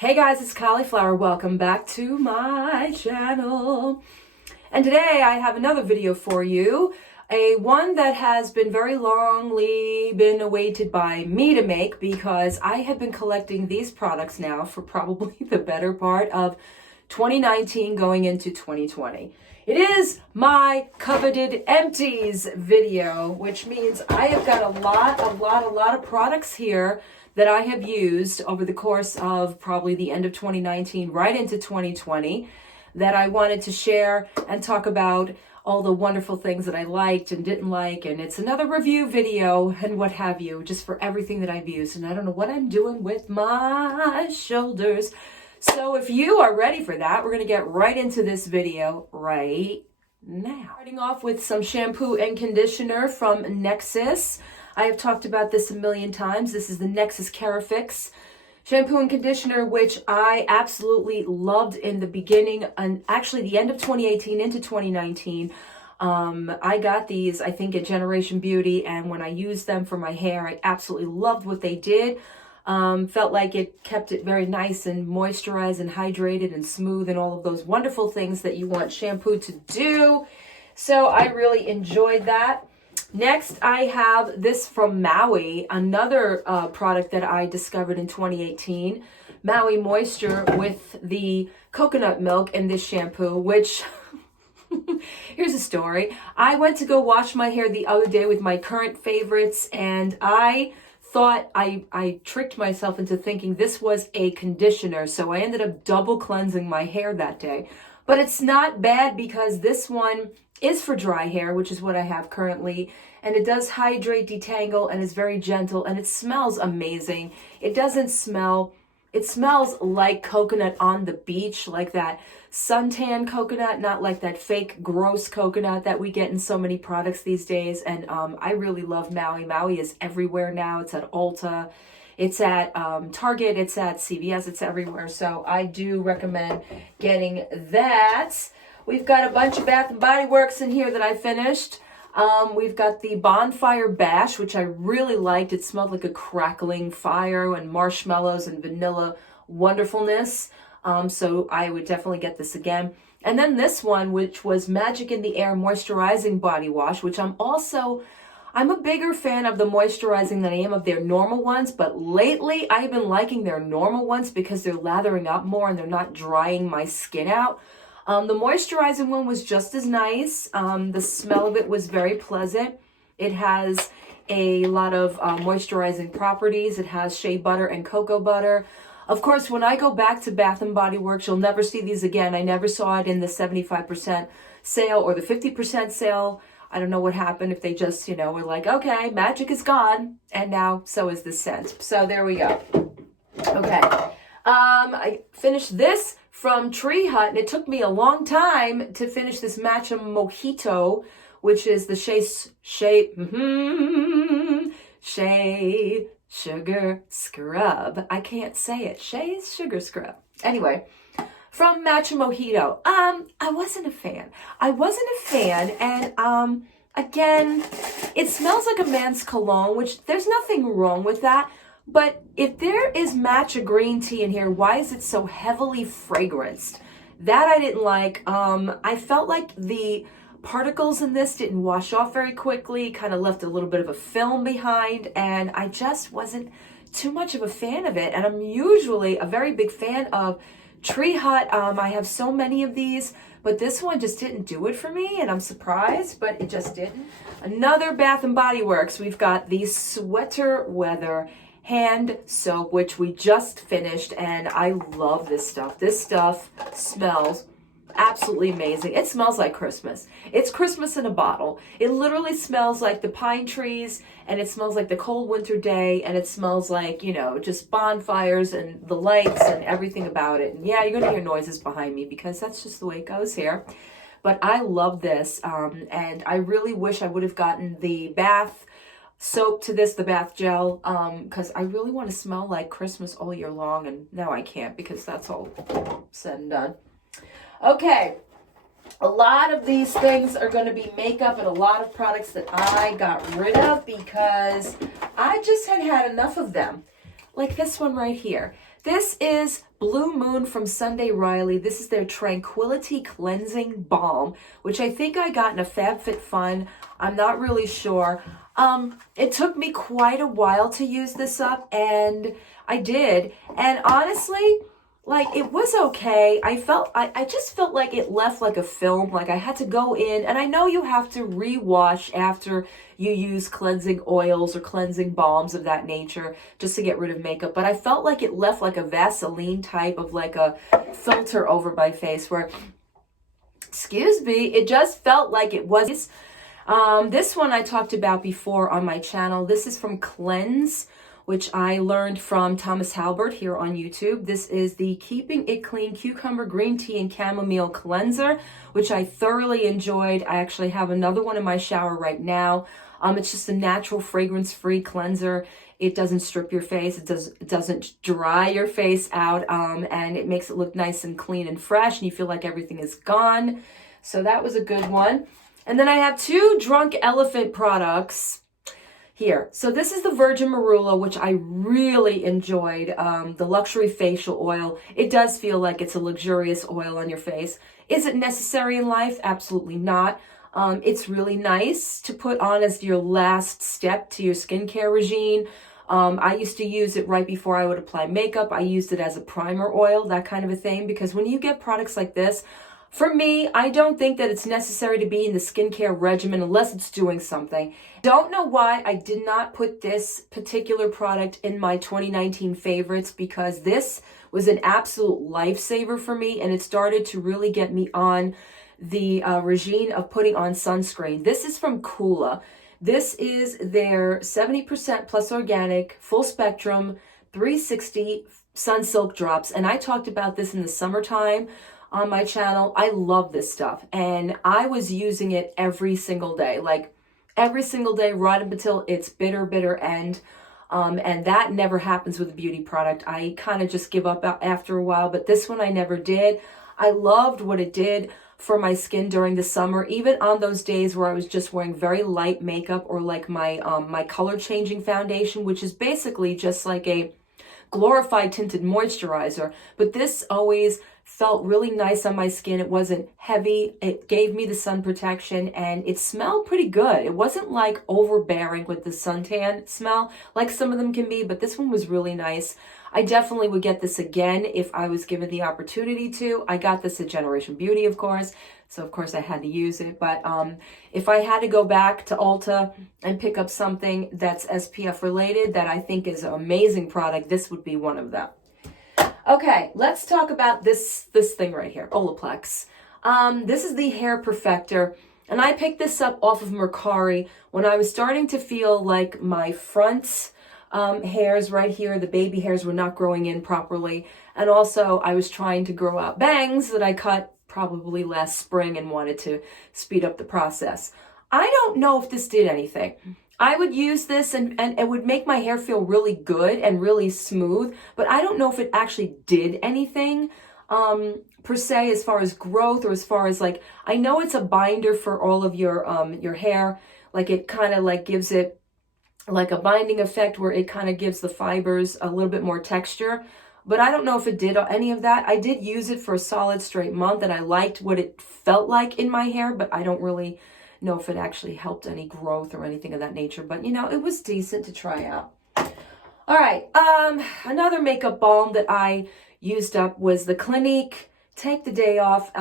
Hey guys, it's Cauliflower. Welcome back to my channel. And today I have another video for you. One that has been very longly been awaited by me to make because I have been collecting these products now for probably the better part of 2019 going into 2020. It is my coveted Empties video, which means I have got a lot of products here that I have used over the course of probably the end of 2019 right into 2020 that I wanted to share and talk about all the wonderful things that I liked and didn't like. And it's another review video and what have you, just for everything that I've used. And I don't know what I'm doing with my shoulders. So if you are ready for that, we're going to get right into this video right now. Starting off with some shampoo and conditioner from Nexus. I have talked about this a million times. This is the Nexus Carafix shampoo and conditioner, which I absolutely loved in the beginning and actually the end of 2018 into 2019. I got these, I think, at Generation Beauty, and when I used them for my hair, I absolutely loved what they did. Felt like it kept it very nice and moisturized and hydrated and smooth and all of those wonderful things that you want shampoo to do. So I really enjoyed that. Next, I have this from Maui, another product that I discovered in 2018. Maui Moisture with the coconut milk in this shampoo, which, here's a story. I went to go wash my hair the other day with my current favorites, and I thought I tricked myself into thinking this was a conditioner, so I ended up double cleansing my hair that day. But it's not bad because this one is for dry hair, which is what I have currently, and it does hydrate, detangle, and is very gentle, and it smells amazing. It doesn't smell, it smells like coconut on the beach, like that suntan coconut, not like that fake gross coconut that we get in so many products these days. And I really love Maui. Maui is everywhere now. It's at Ulta, it's at Target, it's at CVS, it's everywhere. So I do recommend getting that. We've got a bunch of Bath & Body Works in here that I finished. We've got the Bonfire Bash, which I really liked. It smelled like a crackling fire and marshmallows and vanilla wonderfulness. So I would definitely get this again. And then this one, which was Magic in the Air Moisturizing Body Wash, which I'm a bigger fan of the moisturizing than I am of their normal ones. But lately, I've been liking their normal ones because they're lathering up more and they're not drying my skin out. The moisturizing one was just as nice. The smell of it was very pleasant. It has a lot of moisturizing properties. It has shea butter and cocoa butter. Of course, when I go back to Bath & Body Works, you'll never see these again. I never saw it in the 75% sale or the 50% sale. I don't know what happened, if they just, were like, okay, magic is gone. And now so is the scent. So there we go. Okay. I finished this from Tree Hut, and it took me a long time to finish this Matcha Mojito, which is the Shea Sugar Scrub. I can't say it. Shea Sugar Scrub. Anyway, from Matcha Mojito. I wasn't a fan. And again, it smells like a man's cologne, which there's nothing wrong with that. But if there is matcha green tea in here, why is it so heavily fragranced? That I didn't like. I felt like the particles in this didn't wash off very quickly, kind of left a little bit of a film behind, and I just wasn't too much of a fan of it. And I'm usually a very big fan of Tree Hut. I have so many of these, but this one just didn't do it for me, and I'm surprised, but it just didn't. Another Bath & Body Works, we've got the Sweater Weather hand soap, which we just finished, and I love this stuff. This stuff smells absolutely amazing. It smells like Christmas. It's Christmas in a bottle. It literally smells like the pine trees, and it smells like the cold winter day, and it smells like, just bonfires and the lights and everything about it. And yeah, you're gonna hear noises behind me because that's just the way it goes here. But I love this, and I really wish I would have gotten the bath soap to this, the bath gel, because I really want to smell like Christmas all year long, and now I can't because that's all said and done. Okay, a lot of these things are going to be makeup and a lot of products that I got rid of because I just had enough of them. Like this one right here. This is Blue Moon from Sunday Riley. This is their Tranquility Cleansing Balm, which I think I got in a FabFitFun. I'm not really sure. It took me quite a while to use this up, and I did. And honestly, like, it was okay. I just felt like it left like a film. Like I had to go in, and I know you have to rewash after you use cleansing oils or cleansing balms of that nature just to get rid of makeup. But I felt like it left like a Vaseline type of like a filter over my face where, excuse me, it just felt like it was. This one I talked about before on my channel. This is from Cleanse, which I learned from Thomas Halbert here on YouTube. This is the Keeping It Clean Cucumber Green Tea and Chamomile Cleanser, which I thoroughly enjoyed. I actually have another one in my shower right now. It's just a natural fragrance-free cleanser. It doesn't strip your face. It doesn't dry your face out, and it makes it look nice and clean and fresh, and you feel like everything is gone. So that was a good one. And then I have two Drunk Elephant products here. So this is the Virgin Marula, which I really enjoyed, the Luxury Facial Oil. It does feel like it's a luxurious oil on your face. Is it necessary in life? Absolutely not. It's really nice to put on as your last step to your skincare regime. I used to use it right before I would apply makeup. I used it as a primer oil, that kind of a thing, because when you get products like this, for me, I don't think that it's necessary to be in the skincare regimen unless it's doing something. Don't know why I did not put this particular product in my 2019 favorites, because this was an absolute lifesaver for me, and it started to really get me on the regime of putting on sunscreen. This is from Choly. This is their 70% plus organic, full spectrum, 360 sun silk drops, and I talked about this in the summertime on my channel. I love this stuff, and I was using it every single day, like every single day right up until its bitter end. And that never happens with a beauty product. I kind of just give up after a while, but this one I never did. I loved what it did for my skin during the summer, even on those days where I was just wearing very light makeup, or like my my color changing foundation, which is basically just like a glorified tinted moisturizer. But this always felt really nice on my skin. It wasn't heavy. It gave me the sun protection, and it smelled pretty good. It wasn't like overbearing with the suntan smell like some of them can be, but this one was really nice. I definitely would get this again if I was given the opportunity to. I got this at Generation Beauty, of course, so of course I had to use it. But if I had to go back to Ulta and pick up something that's SPF related that I think is an amazing product, this would be one of them. Okay, let's talk about this thing right here, Olaplex. This is the Hair Perfector, and I picked this up off of Mercari when I was starting to feel like my front hairs right here, the baby hairs, were not growing in properly, and also I was trying to grow out bangs that I cut probably last spring and wanted to speed up the process. I don't know if this did anything. I would use this and it would make my hair feel really good and really smooth, but I don't know if it actually did anything per se as far as growth, or as far as like, I know it's a binder for all of your hair. Like it kind of like gives it like a binding effect where it kind of gives the fibers a little bit more texture, but I don't know if it did any of that. I did use it for a solid straight month, and I liked what it felt like in my hair, but I don't really know if it actually helped any growth or anything of that nature. But you know, it was decent to try out. All right, another makeup balm that I used up was the Clinique Take the Day Off.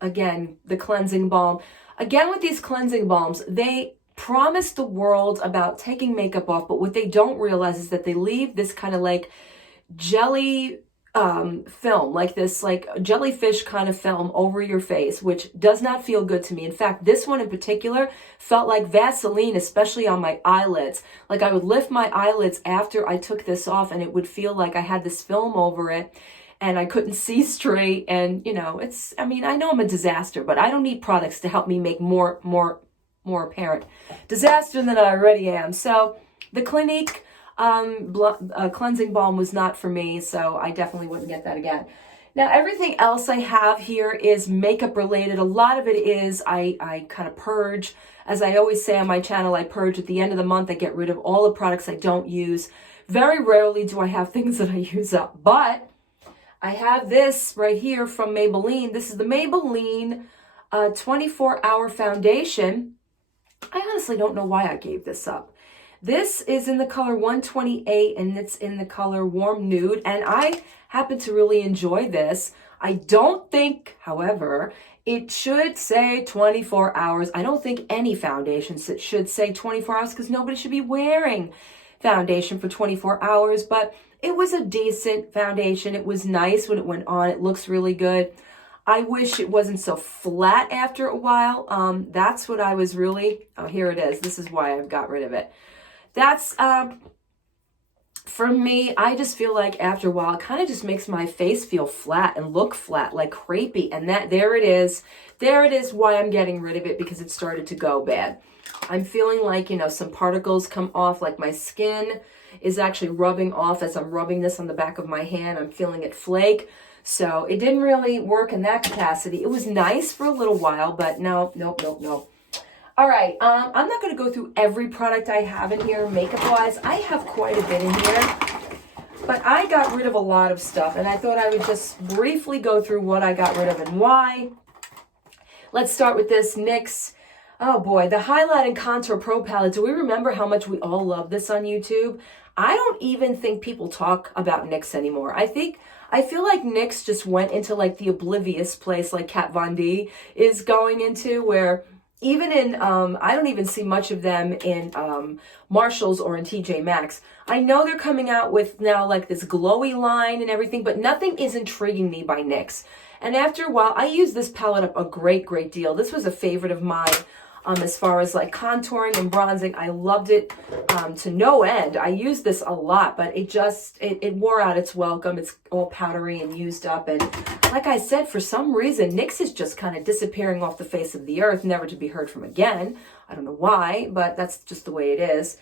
Again, the cleansing balm. Again, with these cleansing balms, they promise the world about taking makeup off, but what they don't realize is that they leave this kind of like jelly film, like this like jellyfish kind of film over your face, which does not feel good to me. In fact, this one in particular felt like Vaseline, especially on my eyelids. Like I would lift my eyelids after I took this off, and it would feel like I had this film over it, and I couldn't see straight. And you know, it's, I mean, I know I'm a disaster, but I don't need products to help me make more apparent disaster than I already am. So the Clinique cleansing balm was not for me, so I definitely wouldn't get that again. Now, everything else I have here is makeup related. A lot of it is I kind of purge. As I always say on my channel, I purge at the end of the month. I get rid of all the products I don't use. Very rarely do I have things that I use up, but I have this right here from Maybelline. This is the Maybelline 24-hour foundation. I honestly don't know why I gave this up. This is in the color 128 and it's in the color Warm Nude, and I happen to really enjoy this. I don't think, however, it should say 24 hours. I don't think any foundations should say 24 hours because nobody should be wearing foundation for 24 hours, but it was a decent foundation. It was nice when it went on. It looks really good. I wish it wasn't so flat after a while. That's what I was really, oh, here it is. This is why I've got rid of it. That's, for me, I just feel like after a while, it kind of just makes my face feel flat and look flat, like crepey. And there it is. There it is why I'm getting rid of it, because it started to go bad. I'm feeling like, you know, some particles come off, like my skin is actually rubbing off as I'm rubbing this on the back of my hand. I'm feeling it flake. So it didn't really work in that capacity. It was nice for a little while, but no, nope, nope, nope. All right, I'm not going to go through every product I have in here makeup-wise. I have quite a bit in here, but I got rid of a lot of stuff, and I thought I would just briefly go through what I got rid of and why. Let's start with this NYX. Oh boy, the Highlight and Contour Pro Palette. Do we remember how much we all love this on YouTube? I don't even think people talk about NYX anymore. I feel like NYX just went into like the oblivious place like Kat Von D is going into, where even in, I don't even see much of them in Marshalls or in TJ Maxx. I know they're coming out with now like this glowy line and everything, but nothing is intriguing me by NYX. And after a while, I use this palette up a great, great deal. This was a favorite of mine as far as like contouring and bronzing. I loved it to no end. I used this a lot, but it wore out its welcome. It's all powdery and used up. And like I said, for some reason, NYX is just kind of disappearing off the face of the earth, never to be heard from again. I don't know why, but that's just the way it is.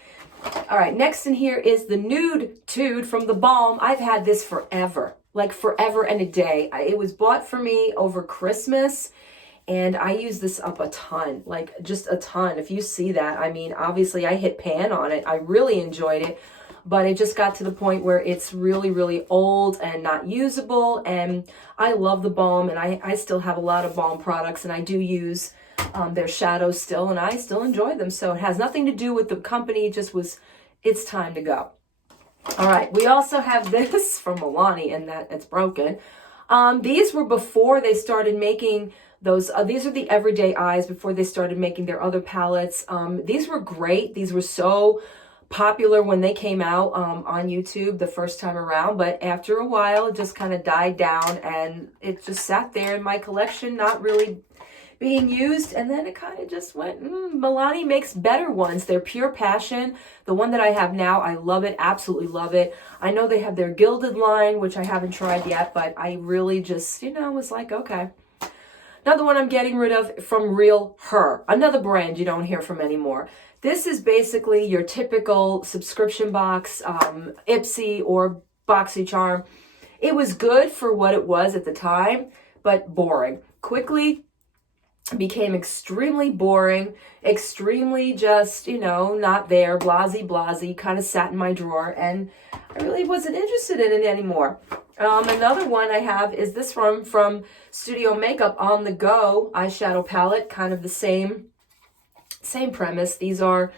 All right, next in here is the Nude Tude from the Balm. I've had this forever, like forever and a day. It was bought for me over Christmas, and I use this up a ton, like just a ton. If you see that, I mean, obviously I hit pan on it. I really enjoyed it, but it just got to the point where it's really, really old and not usable. And I love the Balm, and I still have a lot of Balm products, and I do use their shadows still, and I still enjoy them. So it has nothing to do with the company. It just was, it's time to go. All right, we also have this from Milani, and that it's broken. These were before they started making those, these are the Everyday Eyes before they started making their other palettes. These were great. These were so popular when they came out on YouTube the first time around, but after a while it just kind of died down, and it just sat there in my collection, not really being used. And then it kind of just went, Milani makes better ones. They're Pure Passion. The one that I have now, I love it, absolutely love it. I know they have their Gilded line, which I haven't tried yet, but I really just, was like, okay. Another one I'm getting rid of from Real Her, another brand you don't hear from anymore. This is basically your typical subscription box, Ipsy or BoxyCharm. It was good for what it was at the time, but boring. Quickly became extremely boring, extremely just, not there, blasey, kind of sat in my drawer, and I really wasn't interested in it anymore. Another one I have is this one from Studio Makeup On The Go eyeshadow palette, kind of the same premise. These are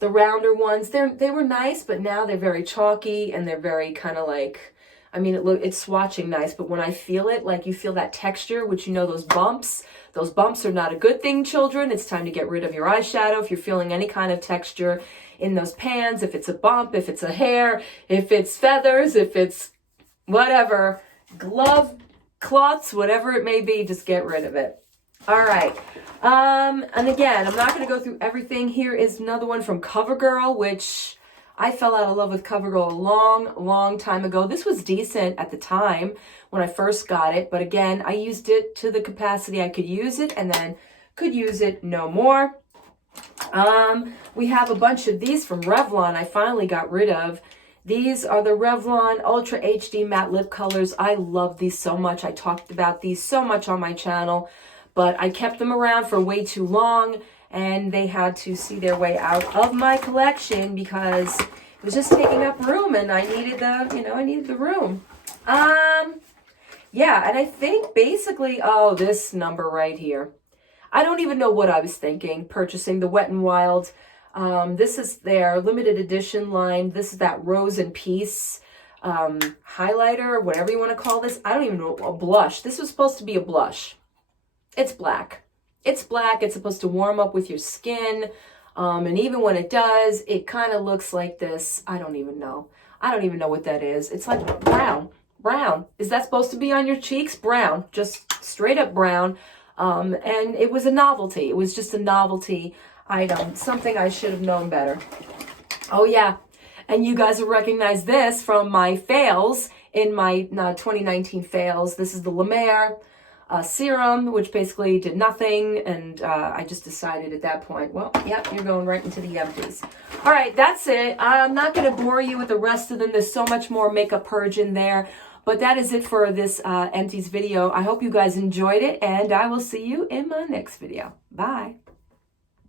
the rounder ones. They were nice, but now they're very chalky, and they're very kind of like, it's swatching nice, but when I feel it, like you feel that texture, which those bumps are not a good thing, children. It's time to get rid of your eyeshadow. If you're feeling any kind of texture in those pans, if it's a bump, if it's a hair, if it's feathers, if it's whatever, glove, cloths, whatever it may be, just get rid of it. All right. And again, I'm not going to go through everything. Here is another one from CoverGirl, which I fell out of love with CoverGirl a long, long time ago. This was decent at the time when I first got it, but again, I used it to the capacity I could use it, and then could use it no more. We have a bunch of these from Revlon I finally got rid of. These are the Revlon Ultra HD Matte Lip Colors. I love these so much. I talked about these so much on my channel, but I kept them around for way too long, and they had to see their way out of my collection because It was just taking up room, and I needed the room. Yeah, and I think basically, oh, this number right here. I don't even know what I was thinking, purchasing the Wet n Wild. This is their limited edition line. This is that Rose and Peace highlighter, whatever you want to call this. I don't even know, a blush. This was supposed to be a blush. It's black. It's black. It's supposed to warm up with your skin. And even when it does, it kind of looks like this. I don't even know. I don't even know what that is. It's like brown. Brown. Is that supposed to be on your cheeks? Brown. Just straight up brown. And it was a novelty. It was just a novelty item. Something I should have known better. Oh, yeah. And you guys will recognize this from my fails in my 2019 fails. This is the La Mer serum, which basically did nothing. And I just decided at that point, well, yep, you're going right into the empties. All right, that's it. I'm not going to bore you with the rest of them. There's so much more makeup purge in there. But that is it for this Empties video. I hope you guys enjoyed it, and I will see you in my next video. Bye.